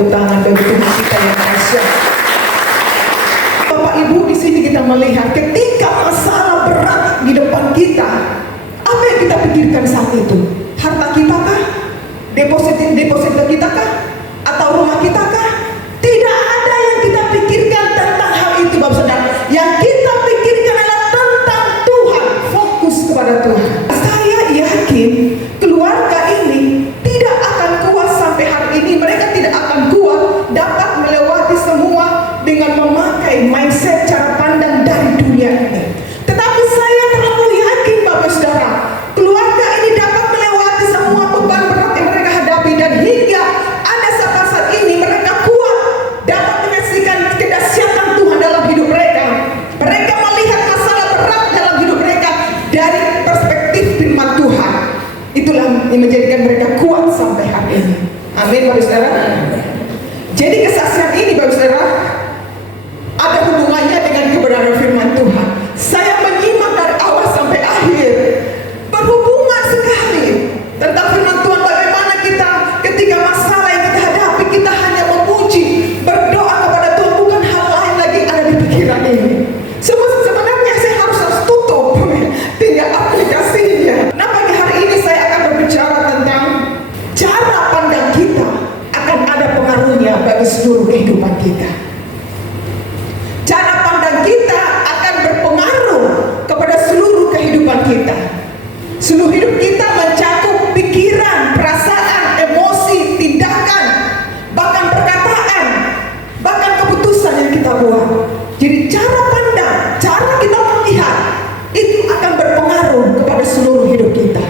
tepuk tangan bagi Tuhan kita yang dahsyat. Bapak Ibu, di sini kita melihat ketika masalah berat di depan kita, apa yang kita pikirkan saat itu? Harta kita kah? Deposito kita kah? Atau rumah kita kah? Tidak ada yang kita pikirkan tentang hal itu, Bapak Saudara. Yang kita pikirkan adalah tentang Tuhan, fokus kepada Tuhan. Saya yakin keluarga ini tidak akan kuat sampai hari ini. Mereka tidak akan kuat dapat melewati semua dengan memakai mindset cara pandang dari dunia ini. Tetapi saya terlalu yakin, Bapak Saudara, keluarga ini dapat melewati semua beban berat yang mereka hadapi, dan hingga ada saat ini mereka kuat dapat menyaksikan kedahsyatan Tuhan dalam hidup mereka. Mereka melihat masalah berat dalam hidup mereka dari perspektif firman Tuhan. Itulah yang menjadikan mereka kuat sampai hari ini. Amin, Bapak Saudara. Jadi kesaksian ini, Bapak Saudara, ada hubungannya dengan kebenaran firman Tuhan. Saya menyimak dari awal sampai akhir, berhubungan sekali tentang firman Tuhan. Bagaimana kita ketika masalah yang kita hadapi, kita hanya memuji, berdoa kepada Tuhan, bukan hal lain lagi ada di pikiran ini. Sebenarnya saya harus tutup, tinggal aplikasinya. Nah, pagi hari ini saya akan berbicara tentang cara pandang kita akan ada pengaruhnya bagi seluruh kehidupan kita. Cara pandang kita akan berpengaruh kepada seluruh kehidupan kita. Seluruh hidup kita mencakup pikiran, perasaan, emosi, tindakan, bahkan perkataan, bahkan keputusan yang kita buat. Jadi cara pandang, cara kita melihat, itu akan berpengaruh kepada seluruh hidup kita.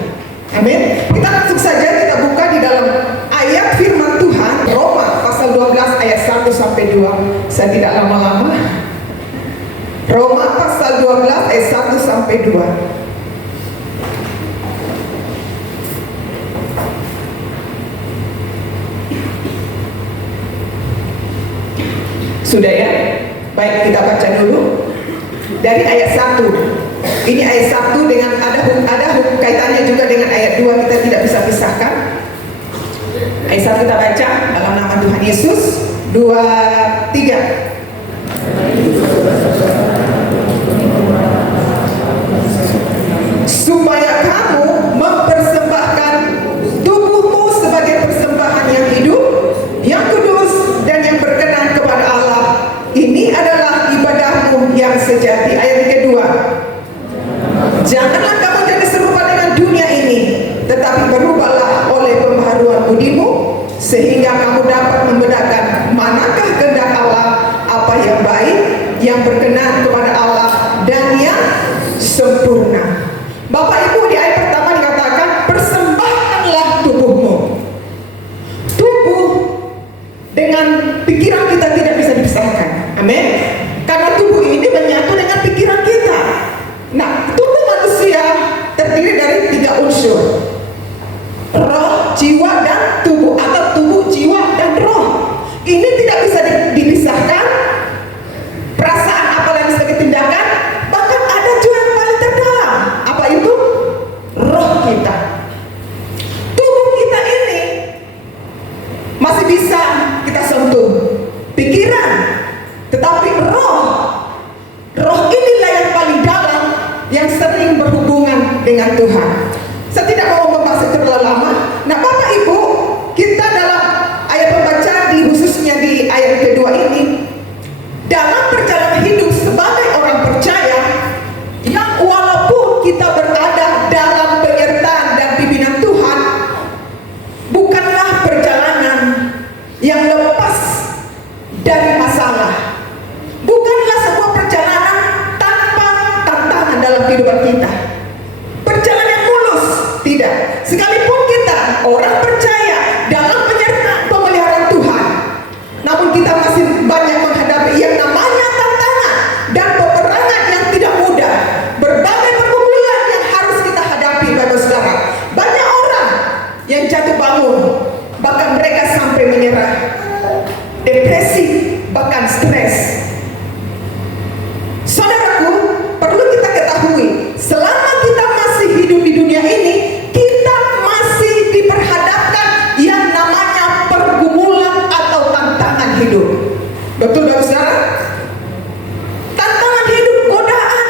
Amin. Kita langsung saja kita buka di dalam ayat firman Tuhan, Roma pasal 12 ayat 1 sampai 2. Saya tidak lama-lama. Roma pasal 12 ayat 1 sampai 2. Sudah ya? Baik, kita baca dulu dari ayat 1. Ini ayat 1 dengan ada kaitannya juga dengan ayat 2, kita tidak bisa pisahkan. Ayat 1 kita baca dalam nama Tuhan Yesus. 2, 3. Supaya kamu mempersembahkan tubuhmu sebagai persembahan yang hidup, yang kudus, dan yang berkenan kepada Allah. Ini adalah ibadahmu yang sejati. Ayat yang kedua, janganlah kamu jadi serupa dengan dunia ini, tetapi berubahlah oleh pembaharuan budimu, sehingga kamu dapat membedakan manakah kehendak Allah, apa yang baik, yang berkenan kepada Allah, dan yang sempurna. Bapak Ibu, di ayat pertama dikatakan persembahkanlah tubuhmu. Tubuh dengan pikiran kita tidak bisa dipisahkan. Amin. Karena tubuh ini menyatu dengan pikiran kita. Nah, tubuh manusia terdiri dari 3 unsur: roh, jiwa, dan tubuh, atau tubuh, jiwa, dan roh. Ini tidak bisa dipisahkan. Perasaan apalagi sebagai tindakan, bahkan ada juga yang paling terdalam. Apa itu? Roh kita. Tubuh kita ini masih bisa kita sentuh, pikiran, tetapi roh inilah yang paling dalam, yang sering berhubungan dengan Tuhan. Saya tidak mau membahas itu terlalu lama. Nah, Bapak Ibu, kita dalam ayat pembacaan khususnya di ayat kedua ini, dalam perjalanan hidup sebagai orang percaya, yang walaupun kita berada dalam penyertaan dan pimpinan Tuhan, bukanlah perjalanan yang lepas dari masalah, bukanlah sebuah perjalanan tanpa tantangan dalam kehidupan kita, perjalanan yang mulus, tidak. Sekalipun kita orang percaya dalam pemeliharaan Tuhan, namun kita masih banyak menghadapi yang namanya tantangan dan peperangan yang tidak mudah, berbagai pergumulan yang harus kita hadapi, Bapak Saudara. Banyak orang yang jatuh bangun, bahkan mereka sampai menyerah, depresi, bahkan stres. Saudaraku, perlu kita ketahui, selama kita masih hidup di dunia ini, kita masih diperhadapkan yang namanya pergumulan atau tantangan. Betul Bapak Saudara? Tantangan hidup, godaan,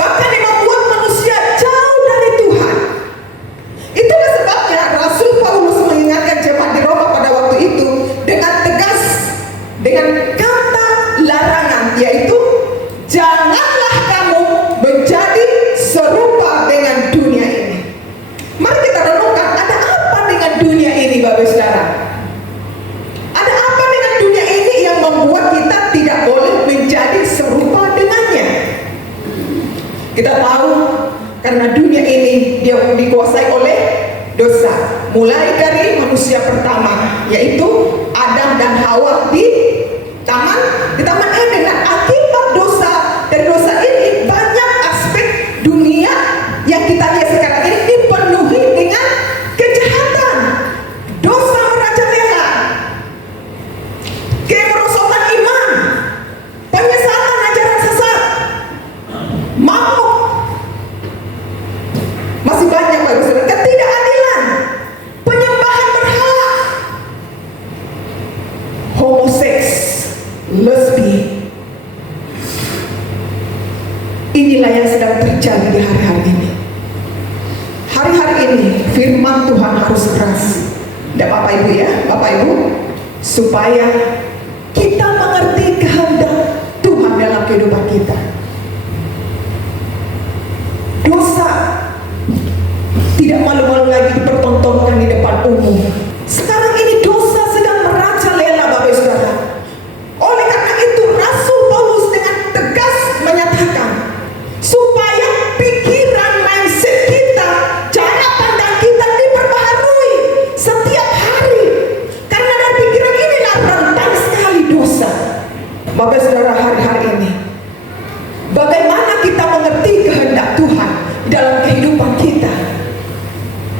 bahkan yang membuat manusia jauh dari Tuhan. Itulah sebabnya Rasul Paulus mengingatkan jemaat di Roma pada waktu itu dengan tegas, dengan kata larangan, yaitu janganlah kamu menjadi serupa dengan dunia ini. Mari kita renungkan, ada apa dengan dunia ini Bapak Saudara? Ada apa dengan dunia ini yang membuat kita tidak boleh menjadi serupa dengannya? Kita tahu karena dunia ini dia dikuasai oleh dosa. Mulai dari manusia pertama, yaitu Adam dan Hawa di Taman Eden. Dan akibat dosa, dari dosa ini banyak aspek dunia yang kita lihat sekarang ini dipenuhi dengan kejahatan. Dosa merajalela, kemerosotan iman, penyesatan ajaran sesat, mabuk, masih banyak Bapak Saudara, ketidakadilan, penyembahan berhala, homoseks, lesbi. Inilah yang sedang terjadi di hari-hari ini. Hari-hari ini firman Tuhan harus keras. Dan Bapak Ibu ya, Bapak Ibu, supaya kita mengerti kehendak Tuhan dalam kehidupan kita. Dosa tidak malu-malu lagi dipertontonkan di depan umum. Sekarang ini dosa sedang merajalela Bapak Saudara. Oleh karena itu Rasul Paulus dengan tegas menyatakan supaya pikiran, mindset kita, cara pandang kita diperbaharui setiap hari. Karena dari pikiran inilah rentan sekali dosa. Bapak Saudara, hari-hari ini bagaimana kita mengerti kehendak Tuhan dalam kehidupan kita?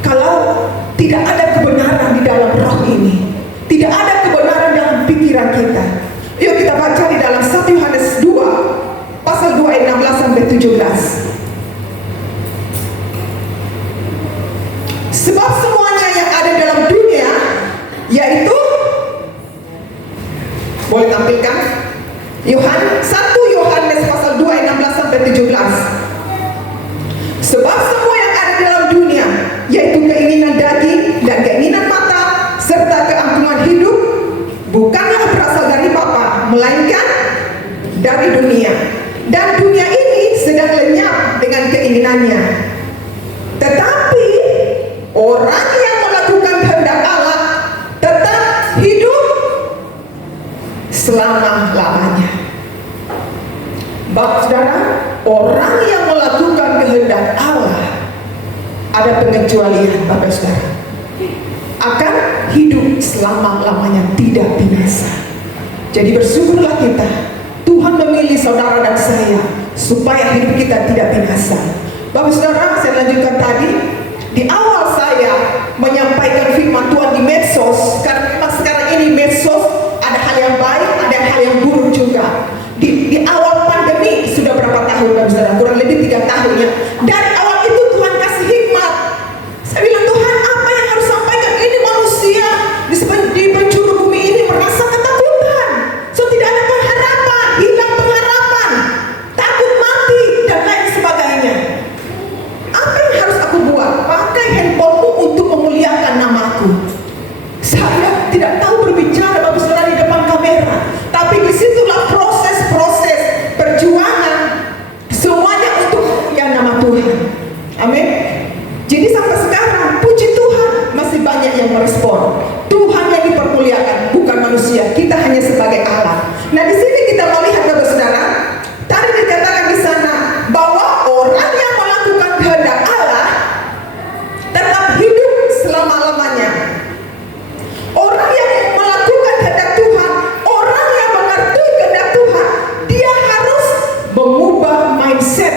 Kalau tidak ada kebenaran di dalam roh ini, tidak ada kebenaran dalam pikiran kita. Yuk kita baca di dalam 1 Yohanes 2 pasal 2 ayat 16 sampai 17. Sebab semuanya yang ada dalam dunia, yaitu, boleh tampilkan 1 Yohanes pasal 2 ayat 16 sampai 17. Sebab semua yang ada di dalam dunia, yaitu keinginan daging dan keinginan mata serta keangkuhan hidup, bukanlah berasal dari Bapa, melainkan dari dunia. Dan dunia ini sedang lenyap dengan keinginannya. Tetapi orang yang melakukan kehendak Allah tetap hidup selama-lamanya. Bapak Saudara, orang yang melakukan kehendak Allah, ada pengecualian Bapak Saudara, akan hidup selama-lamanya, tidak binasa. Jadi bersyukurlah kita, Tuhan memilih saudara dan saya supaya hidup kita tidak binasa. Bapak Saudara, saya lanjutkan tadi. Di awal saya menyampaikan firman Tuhan di medsos, karena memang sekarang ini medsos ada hal yang baik, ada hal yang buruk juga. Di awal pandemi sudah berapa tahun Bapak Saudara? Kurang lebih 3 tahun ya. Dari awal itu Tuhan kasih hikmat. Saya bilang, Tuhan, apa yang harus sampaikan? Ini manusia di penjuru bumi ini merasa ketakutan. So tidak ada pengharapan, hilang pengharapan, takut mati dan lain sebagainya. Apa yang harus aku buat? Pakai handphonemu untuk memuliakan namaku. Saya tidak tahu berbicara Bapak Saudara di depan kamera, tapi disitulah proses-proses perjuangan, semuanya untuk memuliakan nama Tuhan. Amin. Jadi sampai sekarang puji Tuhan masih banyak yang merespon. Tuhan yang dipermuliakan, bukan manusia. Kita hanya sebagai Allah. Nah di sini kita melihat Bapak Saudara, tadi dikatakan di sana bahwa orang yang melakukan kehendak Allah tetap hidup selama-lamanya. Orang yang melakukan kehendak Tuhan, orang yang mengerti kehendak Tuhan, dia harus mengubah mindset,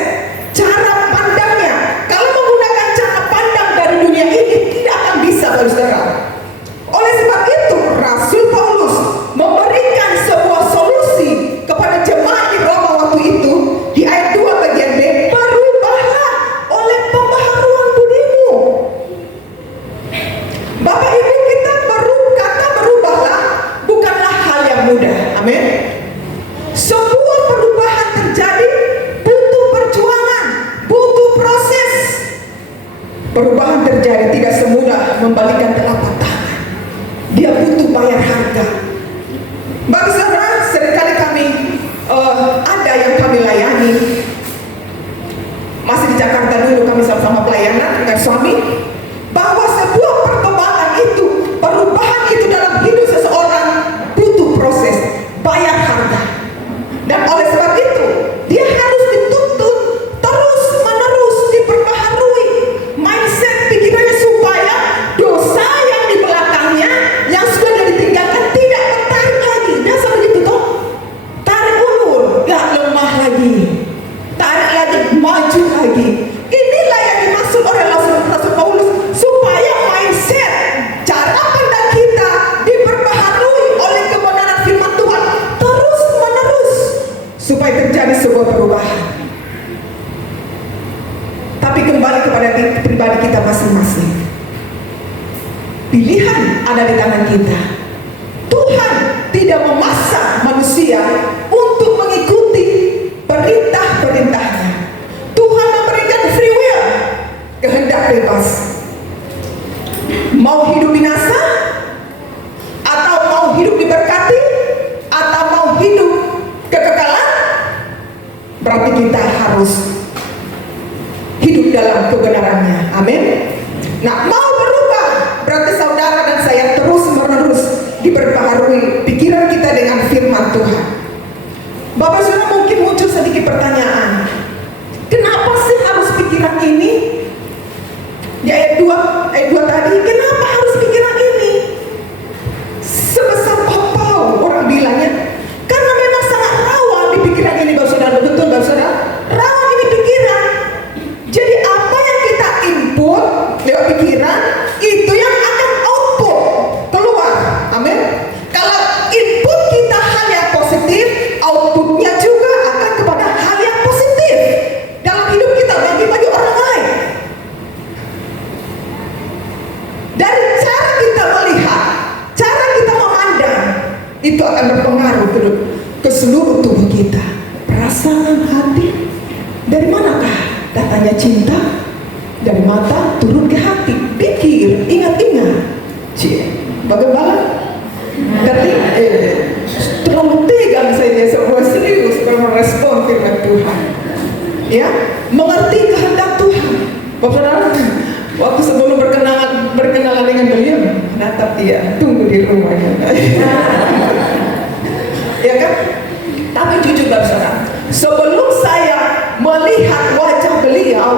cara pandangnya. Kalau menggunakan cara pandang dari dunia ini, tidak akan bisa Saudara. Oleh sebab itu Rasul Paulus memberikan sebuah solusi mudah. Amin. Sebuah perubahan terjadi butuh perjuangan, butuh proses. Perubahan terjadi tidak semudah membalikan telapak tangan. Dia butuh bayar harga. Bagi saudara, seringkali kami ada yang kami layani. Masih di Jakarta dulu kami sama-sama pelayanan dengan suami. Bahwa sebuah pertobatan itu, perubahan itu dalam hidup seseorang butuh proses, bayar harga. Dan oleh sebab itu, dia harus dituntut terus menerus diperbaharui mindset pikirannya supaya dosa yang di belakangnya yang sudah ditinggalkan tidak tertarik lagi. Dan seperti itu toh, tarik ulur, gak lemah lagi, tarik lagi, maju lagi. Inilah yang dimaksud oleh Rasul Paulus, supaya mindset, cara pandang kita diperbaharui oleh kebenaran firman Tuhan terus menerus supaya terjadi sebuah perubahan. Tapi kembali kepada pribadi kita masing-masing. Pilihan ada di tangan kita. Tuhan tidak memaksa manusia untuk mengikuti perintah-perintahnya. Tuhan memberikan free will, kehendak bebas. Mau hidup binasa, atau mau hidup diberkati, atau mau hidup kekekalan, berarti kita harus hidup dalam kebenarannya. Amin. Nah, mau berubah berarti saudara dan saya terus menerus diperbaharui pikiran kita dengan firman Tuhan. Bapak saudara, mungkin muncul sedikit pertanyaan. Kenapa sih harus pikiran ini? Di ayat 2 tadi, kenapa harus pikiran ini? Sebesar apa orang bilangnya? Karena memang sangat rawan di pikiran ini, Bapak saudara. Betul, Bapak saudara? Rawan ini pikiran. Jadi apa yang kita input lewat pikiran, itu yang akan output keluar. Amin. Kalau input kita hal yang positif, outputnya juga akan kepada hal yang positif dalam hidup kita bagi orang lain. Dari cara kita melihat, cara kita memandang, itu akan berpengaruh ke seluruh tubuh kita. Perasaan hati, dari manakah datangnya cinta? Dari mata turun ke hati. Pikir, ingat-ingat. Bagaimana? Tapi terlalu tegang saya semua serius kalau merespon firman Tuhan. Ya, mengerti kehendak Tuhan. Bapak saudara, waktu sebelum berkenalan dengan beliau, natap dia, tunggu di rumahnya. Ya kan? Tapi jujur Bapak saudara, sebelum saya melihat wajah beliau,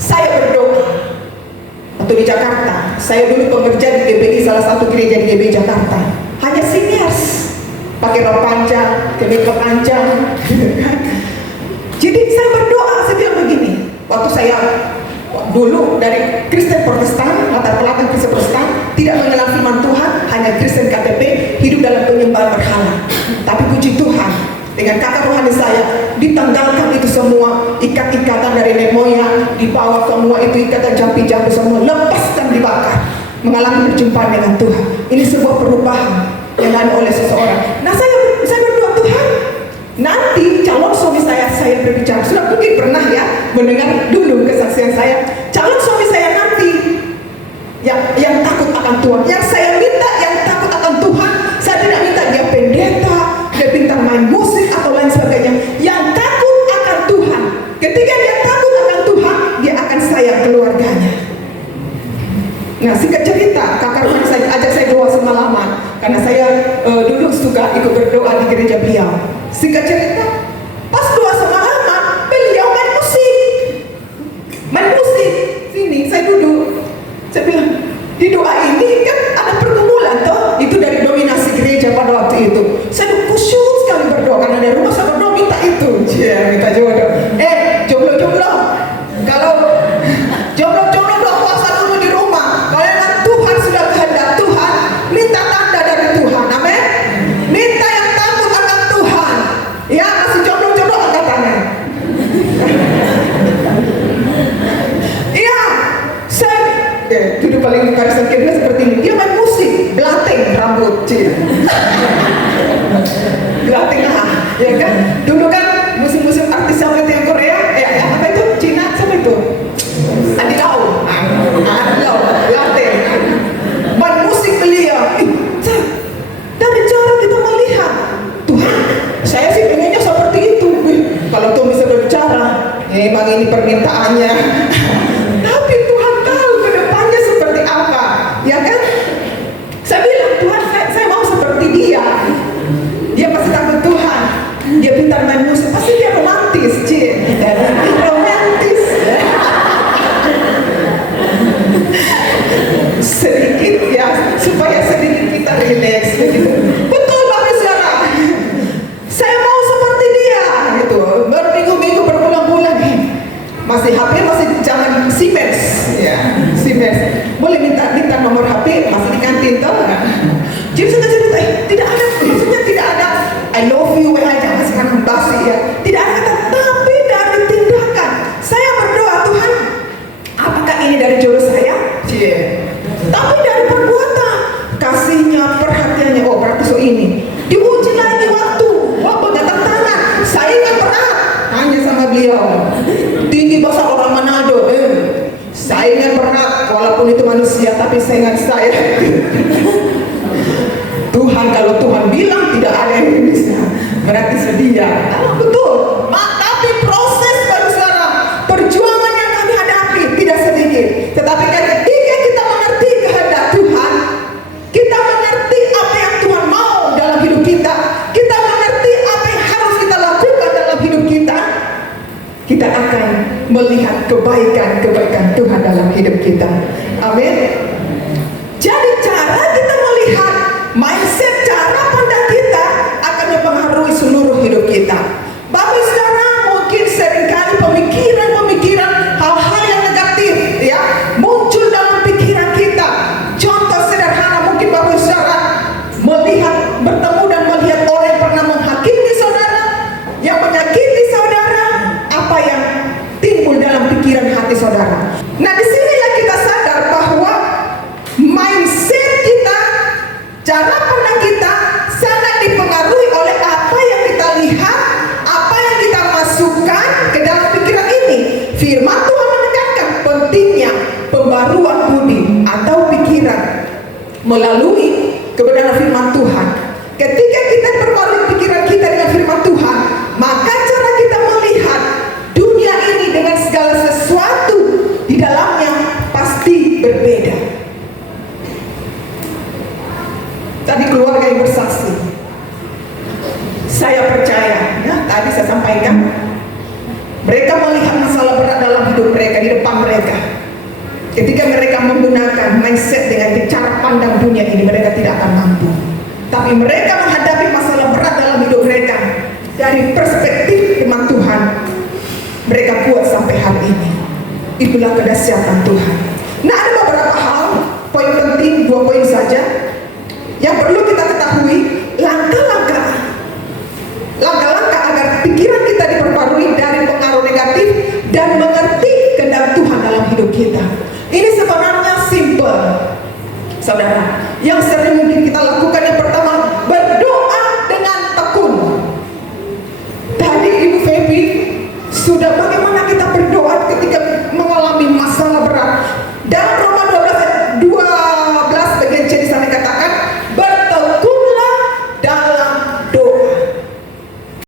saya berdoa. Waktu di Jakarta, saya dulu pengerja di GBI, salah satu gereja di GBI Jakarta. Hanya seniors, pakai rok panjang, kemeja panjang. Jadi saya berdoa, saya bilang begini. Waktu saya dulu dari Kristen Protestan, latar belakang Kristen Protestan, tidak mengenal firman Tuhan, hanya Kristen KTP, hidup dalam penyembahan berhala. Tapi puji Tuhan, dengan kakak rohani saya ditanggalkan itu semua, ikat-ikatan dari nenek moyang, dibawa semua itu ikatan jampi-jampi semua, lepaskan, dibakar, mengalami perjumpaan dengan Tuhan. Ini sebuah perubahan yang dialami oleh seseorang. Nah, saya berdoa, Tuhan, nanti calon suami saya berbicara. Sudah mungkin pernah ya mendengar dulu kesaksian saya. Calon suami saya nanti yang takut akan Tuhan, yang saya minta yang takut akan Tuhan. Saya tidak minta dia pendeta, dia pintar main musik atau lain sebagainya. Yang takut akan Tuhan. Ketika dia takut akan Tuhan, dia akan sayang keluarganya. Nah, singkat cerita, kakak rohani saya ajak saya doa semalaman karena saya dulu suka ikut berdoa di gereja beliau. Singkat cerita, pas doa semalaman, beliau main musik. Sini, saya duduk. Saya bilang, di doa ini kan ada pergumulan toh, itu dari dominasi gereja pada waktu itu. Saya khusyuk sekali berdoa karena dari rumah saya berdoa minta itu, minta jodoh. Jomblo. Kalau jomblo puasa dulu di rumah. Kalau memang Tuhan sudah kehendak Tuhan, minta tanda dari Tuhan. Amin. Minta yang takut akan Tuhan. Ya, masih jomblo angkat tangan. Iya, saya duduk paling karisan kira seperti ini. Dia main musik, belateng rambut. Belah Tengah, ya kan? Dulu kan musim-musim artis sama itu yang Korea, apa itu? Cina sama itu? Adi Lau, Belah Tengah. Ban musik beliau. Dari cara kita melihat, Tuhan, saya sih pengennya seperti itu. Kalau Tuhan bisa berbicara, memang ini permintaannya. Tapi Tuhan tahu ke depannya seperti apa, ya kan? Saya bilang, Tuhan, saya mau seperti dia. Dia pasti takut Tuhan. Dia pintar main musik, pasti dia romantis, romantis. Sedikit ya, supaya sedikit kita relax begitu. Betul Bapak Saudara. Saya mau seperti dia gitu. Berminggu-minggu, berbulan-bulan masih HP masih zaman Siemens, ya Siemens. Boleh minta nomor HP, masih di kantin tuh. Jadi saya cerita, tidak ada, maksudnya tidak ada I love you aja sekarang basi ya. Tidak ada kata, tapi dari tindakan. Saya berdoa, Tuhan, apakah ini dari jodoh saya? Tapi dari perbuatan, kasihnya, perhatiannya. Oh berarti so ini diuji lagi waktu. Wah pegangan tangan, saya ingat berat. Tanya sama beliau, tinggi bahasa orang Manado. Saya ingat berat, walaupun itu manusia, tapi saya ingat saya. Tuhan, kalau Tuhan bilang tidak ada yang bisa, berarti sedia. Betul. Tapi proses Saudara, perjuangan yang kami hadapi tidak sedikit. Tetapi ketika kita mengerti kehendak Tuhan, kita mengerti apa yang Tuhan mau dalam hidup kita, kita mengerti apa yang harus kita lakukan dalam hidup kita, kita akan melihat kebaikan-kebaikan Tuhan dalam hidup kita. Amin. Jadi cara kita melihat, mindset, cara pandang kita akan mempengaruhi seluruh hidup kita. Bapak Saudara, mungkin seringkali pemikiran hal-hal yang negatif ya muncul dalam pikiran kita. Contoh sederhana, mungkin Bapak Saudara bertemu dan melihat orang yang pernah menghakimi saudara, yang menyakiti saudara. Apa yang timbul dalam pikiran hati saudara? Nah, disinilah kita sadar bahwa mindset kita, cara pandang kita sangat dipengaruhi oleh apa yang kita lihat, apa yang kita masukkan ke dalam pikiran ini. Firman Tuhan menekankan pentingnya pembaruan budi atau pikiran melalui kebenaran firman Tuhan. Ketika kita perbarui pikiran kita dengan firman Tuhan, maka cara kita melihat dunia ini dengan segala sesuatu di dalamnya pasti berbeda. Tadi keluarga yang bersaksi, saya percaya ya, tadi saya sampaikan, mereka melihat masalah berat dalam hidup mereka di depan mereka. Ketika mereka menggunakan mindset dengan cara pandang dunia ini, mereka tidak akan mampu. Tapi mereka menghadapi masalah berat dalam hidup mereka dari perspektif firman Tuhan, mereka kuat sampai hari ini. Itulah kedahsyatan Tuhan. Nah, ada beberapa hal, poin penting, 2 poin saja yang perlu kita ketahui. Langkah-langkah agar pikiran kita diperbarui dari pengaruh negatif dan mengerti kehendak Tuhan dalam hidup kita. Ini sebenarnya simple, saudara. Yang sering mungkin kita lakukan